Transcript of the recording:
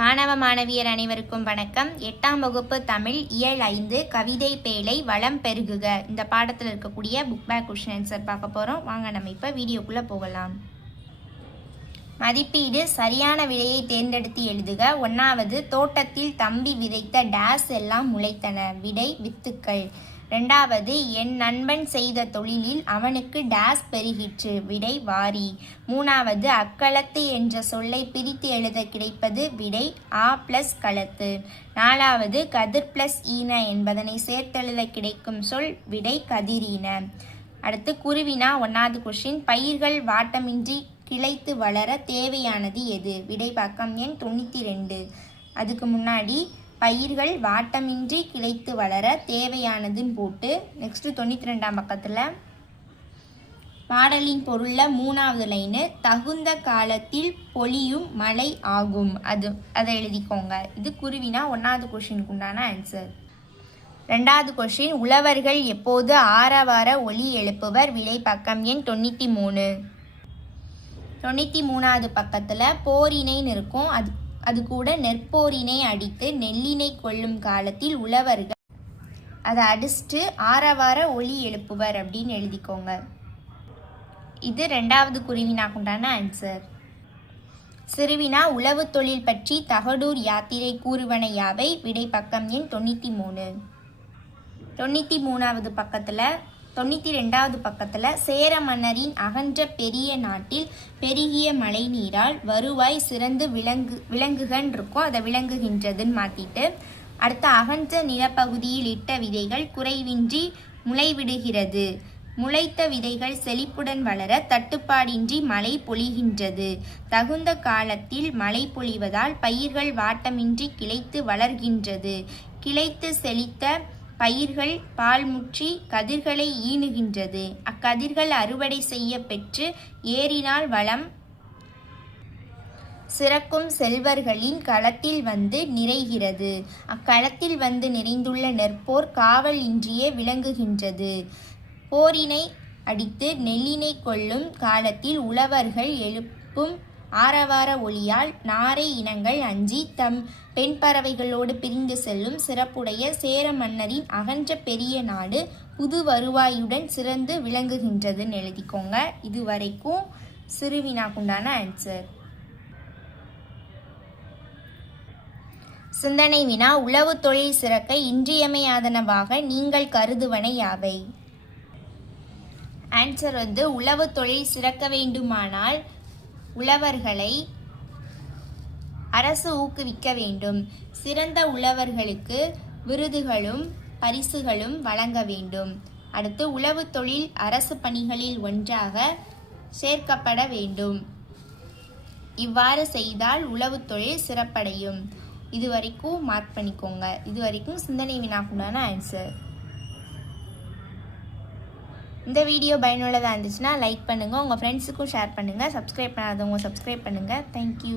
மாணவ மாணவியர் அனைவருக்கும் வணக்கம். 8ஆம் வகுப்பு தமிழ் இயல் 5 கவிதை பேழை வளம் பெருகுக. இந்த பாடத்தில் இருக்கக்கூடிய புக் பேக் கொஸ்டின் ஆன்சர் பார்க்க போகிறோம். வாங்க நம்ம இப்போ வீடியோக்குள்ளே போகலாம். மதிப்பீடு சரியான விடையை தேர்ந்தெடுத்து எழுதுக. 1வது, தோட்டத்தில் தம்பி விதைத்த டேஸ் எல்லாம் முளைத்தன. விடை வித்துக்கள். 2வது, என் நண்பன் செய்த தொழிலில் அவனுக்கு டேஸ் பெருகிற்று. விடை வாரி. 3வது, அக்களத்து என்ற சொல்லை பிரித்து எழுத கிடைப்பது. விடை ஆ பிளஸ் களத்து. 4வது, கதிர் பிளஸ் ஈன என்பதனை சேர்த்தெழுத கிடைக்கும் சொல். விடை கதிரீன. அடுத்து குருவினா 1வது கொஸ்டின், பயிர்கள் வாட்டமின்றி கிளைத்து வளர தேவையானது எது? விடை பக்கம் எண் 92. அதுக்கு முன்னாடி பயிர்கள் வாட்டமின்றி கிளைத்து வளர தேவையானதுன்னு போட்டு நெக்ஸ்ட் 92ஆம் பக்கத்தில் பாடலின் பொருளில் 3வது லைனு தகுந்த காலத்தில் பொழியும் மழை ஆகும். அதை எழுதிக்கோங்க. இது குருவினா 1வது கொஸ்டினுக்கு உண்டான ஆன்சர். 2வது கொஸ்டின், உழவர்கள் எப்போது ஆரவார ஒலி எழுப்புவர்? விடை பக்கம் எண் 93. 93வது பக்கத்தில் போரினைன்னு இருக்கும். அது கூட நெற்போரினை அடித்து நெல்லினை கொள்ளும் காலத்தில் உழவர்கள் அதை அடிச்சுட்டு ஆரவார ஒலி எழுப்புவர் அப்படின்னு எழுதிக்கோங்க. இது 2வது குருவினாக்குண்டான ஆன்சர். சிறுவினா உழவு தொழில் பற்றி தகடூர் யாத்திரை கூறுவன யாவை? விடை பக்கம் எண் 93. 93வது பக்கத்தில் 92வது பக்கத்தில் சேர மன்னரின் அகன்ற பெரிய நாட்டில் பெருகிய மழை நீரால் வருவாய் சிறந்து விளங்குகன் இருக்கும். அதை விளங்குகின்றதுன்னு மாற்றிட்டு அடுத்த அகன்ற நிலப்பகுதியில் இட்ட விதைகள் குறைவின்றி முளைவிடுகிறது. முளைத்த விதைகள் செழிப்புடன் வளர தட்டுப்பாடின்றி மழை பொழிகின்றது. தகுந்த காலத்தில் மழை பொழிவதால் பயிர்கள் வாட்டமின்றி கிளைத்து வளர்கின்றது. கிளைத்து செழித்த பயிர்கள் பால் முற்றி கதிர்களை ஈனுகின்றது. அக்கதிர்கள் அறுவடை செய்ய பெற்று ஏறினால் வளம் சிறக்கும் செல்வர்களின் களத்தில் வந்து நிறைகிறது. அக்களத்தில் வந்து நிறைந்துள்ள நெற்போர் காவல் இன்றியே விளங்குகின்றது. போரினை அடித்து நெல்லினை கொள்ளும் காலத்தில் உழவர்கள் எழுப்பும் ஆரவார ஒளியால் நாரை இனங்கள் அஞ்சி தம் பெண் பறவைகளோடு பிரிந்து செல்லும் சிறப்புடைய சேர மன்னரின் அகன்ற பெரிய நாடு புது வருவாயுடன் சிறந்து விளங்குகின்றதுன்னு எழுதிக்கோங்க. இதுவரைக்கும் சிறுவினாக்குண்டான ஆன்சர். சிந்தனை வினா, உழவு தொழில் சிறக்க இன்றியமையாதனவாக நீங்கள் கருதுவன யாவை? ஆன்சர் உழவு தொழில் சிறக்க வேண்டுமானால் உழவர்களை அரசு ஊக்குவிக்க வேண்டும். சிறந்த உழவர்களுக்கு விருதுகளும் பரிசுகளும் வழங்க வேண்டும். அடுத்து உழவு தொழில் அரசு பணிகளில் ஒன்றாக சேர்க்கப்பட வேண்டும். இவ்வாறு செய்தால் உழவு தொழில் சிறப்படையும். இதுவரைக்கும் மார்க் பண்ணிக்கோங்க. இதுவரைக்கும் சிந்தனை வினாக்குண்டான ஆன்சர். இந்த வீடியோ பயனுள்ளதாக இருந்துச்சுன்னா லைக் பண்ணுங்கள், உங்கள் ஃப்ரெண்ட்ஸுக்கும் ஷேர் பண்ணுங்கள், சப்ஸ்கிரைப் பண்ணாதவங்க சப்ஸ்கிரைப் பண்ணுங்கள். தேங்க்யூ.